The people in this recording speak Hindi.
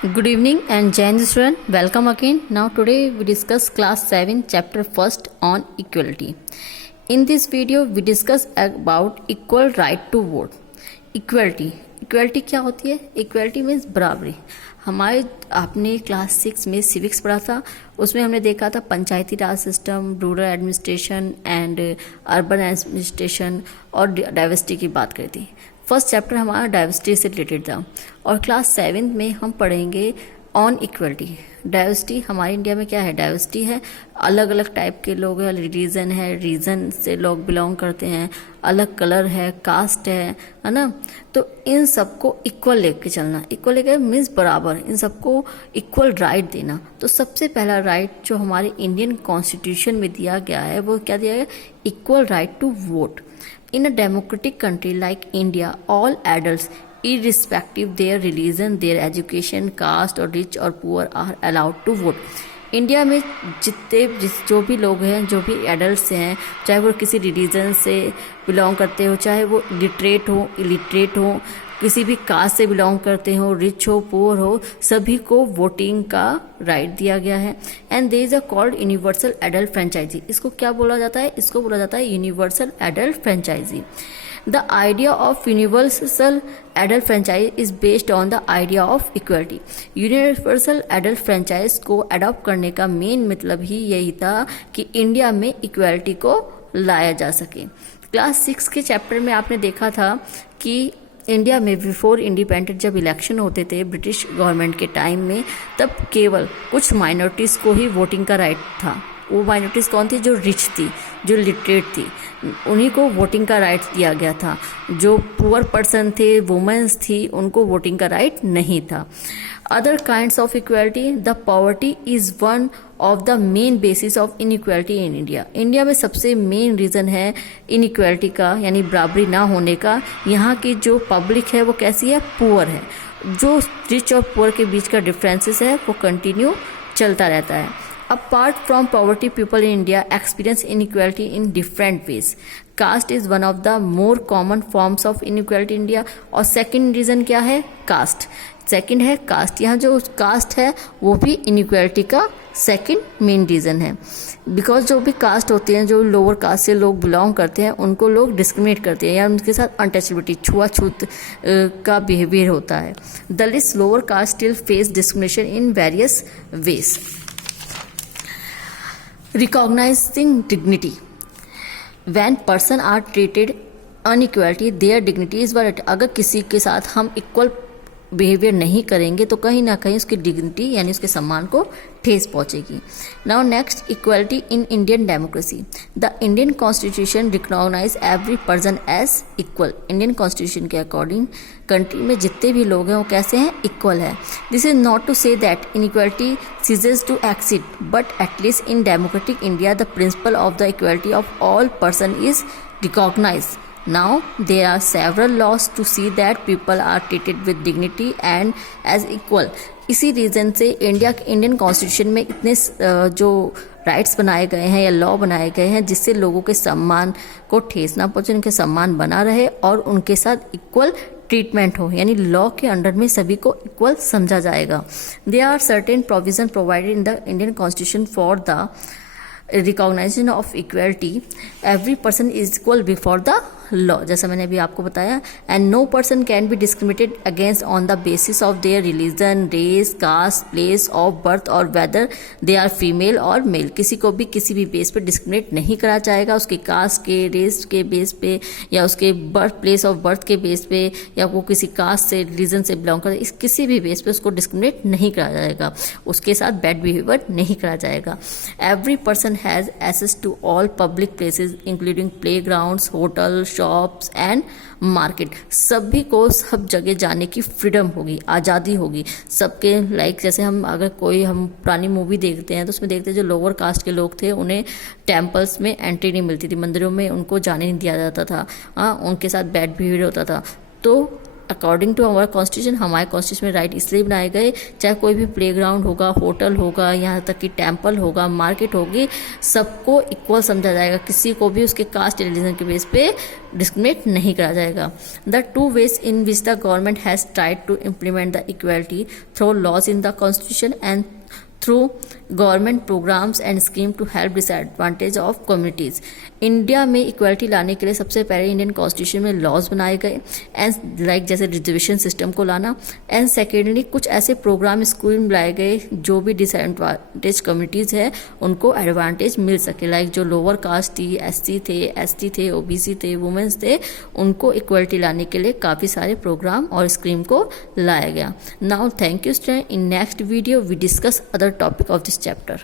Good evening and Jain student, welcome again. Now today we discuss class 7 chapter 1st on equality. In this video we discuss about equal right to vote. Equality क्या होती है? Equality means बराबरी. हमारे आपने क्लास 6 में सिविक्स पढ़ा था, उसमें हमने देखा था Panchayati Raj system, rural administration and urban administration और डाइवर्सिटी की बात करी थी। फर्स्ट चैप्टर हमारा डाइवर्सिटी से रिलेटेड था और क्लास 7 में हम पढ़ेंगे ऑन इक्वलिटी। डाइवर्सिटी हमारे इंडिया में क्या है? डाइवर्सिटी है, अलग अलग टाइप के लोग हैं, रिलीजन है, रीजन से लोग बिलोंग करते हैं, अलग कलर है, कास्ट है ना। तो इन सबको इक्वल लेके चलना, इक्वल लेके मीन्स बराबर, इन सबको इक्वल राइट देना। तो सबसे पहला राइट जो हमारे इंडियन कॉन्स्टिट्यूशन में दिया गया है वो क्या दिया गया? Equal right to vote. In a democratic country like India, all adults, irrespective their religion, their education, caste or rich or poor, are allowed to vote. India में जो भी लोग हैं, जो भी एडल्ट्स हैं, चाहे वो किसी रिलीजन से बिलोंग करते हो, चाहे वो लिटरेट हो, इलिटरेट हो, किसी भी कास्ट से बिलोंग करते हो, रिच हो, पुअर हो, सभी को वोटिंग का राइट दिया गया है। And there is a called universal adult franchise. इसको क्या बोला जाता है? इसको बोला जाता है universal adult franchise. The idea of universal adult franchise is based on the idea of equality. Universal adult franchise को अडॉप्ट करने का मेन मतलब ही यही था कि इंडिया में इक्वलिटी को लाया जा सके। क्लास 6 के चैप्टर में आपने देखा था कि इंडिया में बिफोर इंडिपेंडेंट जब इलेक्शन होते थे ब्रिटिश गवर्नमेंट के टाइम में, तब केवल कुछ माइनॉरिटीज़ को ही वोटिंग का राइट था। वो माइनॉरिटीज़ कौन थी? जो रिच थी, जो लिटरेट थी, उन्हीं को वोटिंग का राइट दिया गया था। जो पुअर पर्सन थे, वुमेन्स थी, उनको वोटिंग का राइट नहीं था। Other kinds of equality, the poverty is one of the main basis of inequality in India. India में सबसे मेन रीज़न है इनइक्वालिटी का, यानी बराबरी ना होने का। यहाँ की जो पब्लिक है वो कैसी है? पुअर है। जो रिच और पुअर के बीच का डिफरेंसेस है वो कंटिन्यू चलता रहता है। Apart from poverty, people in India experience inequality in different ways. Caste is one of the more common forms of inequality in India. और second reason क्या है? Caste. सेकेंड है कास्ट। यहाँ जो कास्ट है वो भी इनइक्वालिटी का सेकेंड मेन रीज़न है। बिकॉज जो भी कास्ट होते हैं, जो लोअर कास्ट से लोग बिलोंग करते हैं, उनको लोग डिस्क्रिमिनेट करते हैं या उनके साथ अनटचेबिलिटी, छुआछूत का बिहेवियर होता है। The list lower caste still face discrimination in various ways. Recognizing dignity. When person are treated unequality, their dignity is violated. अगर किसी के साथ हम इक्वल बिहेवियर नहीं करेंगे तो कहीं ना कहीं उसकी डिग्निटी यानी उसके सम्मान को ठेस पहुंचेगी। Now next, equality in Indian democracy. The Indian constitution recognise every person as equal. Indian constitution के अकॉर्डिंग कंट्री में जितने भी लोग हैं वो कैसे हैं? इक्वल है। This is not to say that inequality ceases to exist, but at least in democratic India the principle of the equality of all person is recognise. Now there are several laws to see that people are treated with dignity and as equal. इसी रीज़न से इंडियन कॉन्स्टिट्यूशन में इतने जो राइट्स बनाए गए हैं या लॉ बनाए गए हैं जिससे लोगों के सम्मान को ठेस ना पहुंचे, उनके सम्मान बना रहे और उनके साथ इक्वल ट्रीटमेंट हो, यानी लॉ के अंडर में सभी को इक्वल समझा जाएगा। There are certain provision provided in the Indian constitution for the recognition of equality. Every person is equal before the law, जैसा मैंने अभी आपको बताया। And no person can be discriminated against on the basis of their religion, race, caste, place of birth और वेदर दे आर फीमेल और मेल। किसी को भी किसी भी बेस पे डिस्क्रिमिनेट नहीं करा जाएगा, उसके कास्ट के, रेस के बेस पे या उसके बर्थ, प्लेस ऑफ बर्थ के बेस पे, या वो किसी कास्ट से, रिलीजन से बिलोंग करे, इस किसी भी बेस पे उसको डिस्क्रिमिनेट नहीं करा जाएगा, उसके साथ बैड बिहेवियर नहीं करा जाएगा। Every person has access to all public places including play grounds, hotel, shops and market. सभी को सब जगह जाने की फ्रीडम होगी, आज़ादी होगी सबके। लाइक जैसे हम पुरानी मूवी देखते हैं तो उसमें देखते हैं जो लोअर कास्ट के लोग थे उन्हें टेम्पल्स में एंट्री नहीं मिलती थी, मंदिरों में उनको जाने नहीं दिया जाता था, उनके साथ बैड बिहेवियर होता था। तो अकॉर्डिंग टू हमारा कॉन्स्टिट्यूशन, हमारे कॉन्स्टिट्यूशन में राइट इसलिए बनाए गए, चाहे कोई भी प्लेग्राउंड होगा, होटल होगा, यहाँ तक कि टेम्पल होगा, मार्केट होगी, सबको इक्वल समझा जाएगा, किसी को भी उसके कास्ट रिलीजन के बेस पे डिस्क्रिमिनेट नहीं करा जाएगा। The two ways in which the government has tried to implement the equality through laws in the constitution and through government programs and scheme to help disadvantage of communities। India में इक्वालिटी लाने के लिए सबसे पहले इंडियन कॉन्स्टिट्यूशन में लॉज बनाए गए एंड लाइक जैसे रिजर्वेशन सिस्टम को लाना, एंड सेकेंडली कुछ ऐसे प्रोग्राम स्कूल में लाए गए जो भी डिसएडवांटेज कम्युनिटीज़ है उनको एडवांटेज मिल सके, लाइक जो लोअर कास्ट थी, एससी थे, एसटी थे, ओबीसी थे, वुमेन्स थे, उनको इक्वालिटी लाने के लिए काफ़ी सारे प्रोग्राम और स्कीम को लाया गया। Now thank you student, in next video we discuss other topic of this chapter।